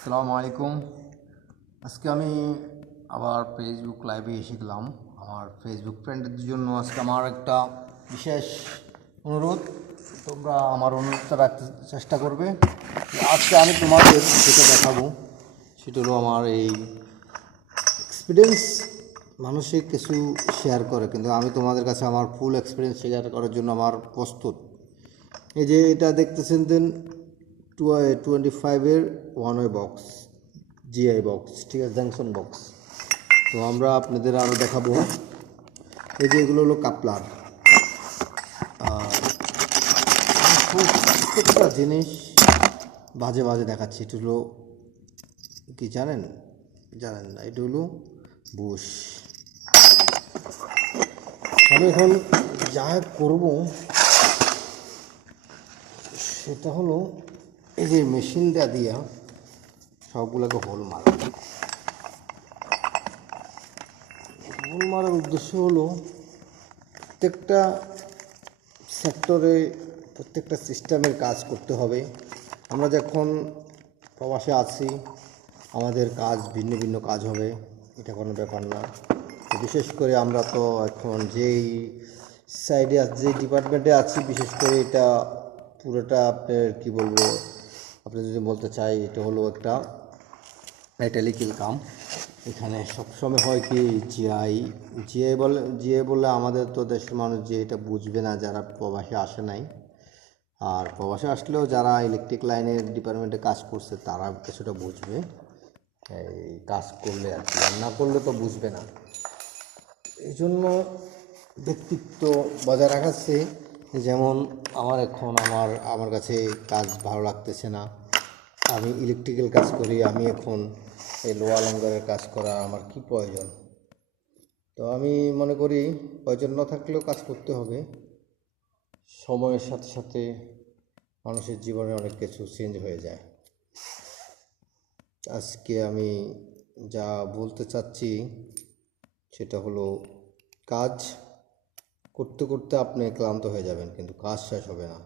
আসসালামু আলাইকুম। আজকে আমি আবার ফেসবুক লাইভে এসে গেলাম। আমার ফেসবুক ফ্রেন্ডদের জন্য আজকে আমার একটা বিশেষ অনুরোধ। তোমরা আমার অনুরোধটা রাখতে চেষ্টা করবে। আজকে আমি তোমাদের যেটা দেখাবো সেটা হলো আমার এই এক্সপিরিয়েন্স। মানুষে কিছু শেয়ার করে, কিন্তু আমি তোমাদের কাছে আমার ফুল এক্সপিরিয়েন্স শেয়ার করার জন্য আমার প্রস্তুত। এই যে এটা দেখতেছেন, দেন 25-এর one way box, GI box, ঠিক আছে, জাংশন বক্স। তো আমরা আপনাদের আরও দেখাবো। এই যে এগুলো হলো কাপলার। আর প্রত্যেকটা জিনিস বাজে বাজে দেখাচ্ছি। এটা হলো কি জানেন না, এটা হলো বুশ। আমি এখন যা করব সেটা হলো এই যে মেশিনটা দিয়া সবগুলোকে হোল মারার উদ্দেশ্য হলো প্রত্যেকটা সেক্টরে প্রত্যেকটা সিস্টেমের কাজ করতে হবে। আমরা যখন প্রবাসে আছি আমাদের কাজ ভিন্ন ভিন্ন কাজ হবে, এটা কোনো ব্যাপার না। বিশেষ করে আমরা তো এখন যেই সাইডে যে ডিপার্টমেন্টে আছি, বিশেষ করে এটা পুরোটা আপনার কী বলবো, আপনি যদি বলতে চাই, এটা হলো একটা মেটালিক্যাল কাম। এখানে সবসময় হয় কি জিআই বলে আমাদের তো দেশের মানুষ যে এটা বুঝবে না, যারা প্রবাসে আসে নাই। আর প্রবাসে আসলেও যারা ইলেকট্রিক লাইনের ডিপার্টমেন্টে কাজ করছে তারা কিছুটা বুঝবে, এই কাজ করলে আর কি, না করলে তো বুঝবে না। এই জন্য ব্যক্তিত্ব বজায় রাখাচ্ছে। যেমন আমার কাছে কাজ ভালো লাগতেছে না, আমি ইলেকট্রিক্যাল কাজ করি, আমি এখন এই লোহা লঙ্গারের কাজ করা আমার কি প্রয়োজন? তো আমি মনে করি প্রয়োজন না থাকলেও কাজ করতে হবে। সময়ের সাথে সাথে মানুষের জীবনে অনেক কিছু চেঞ্জ হয়ে যায়। আজকে আমি যা বলতে চাচ্ছি সেটা হলো, কাজ করতে করতে আপনি ক্লান্ত হয়ে যাবেন, কিন্তু কাজ শেষ হবে না।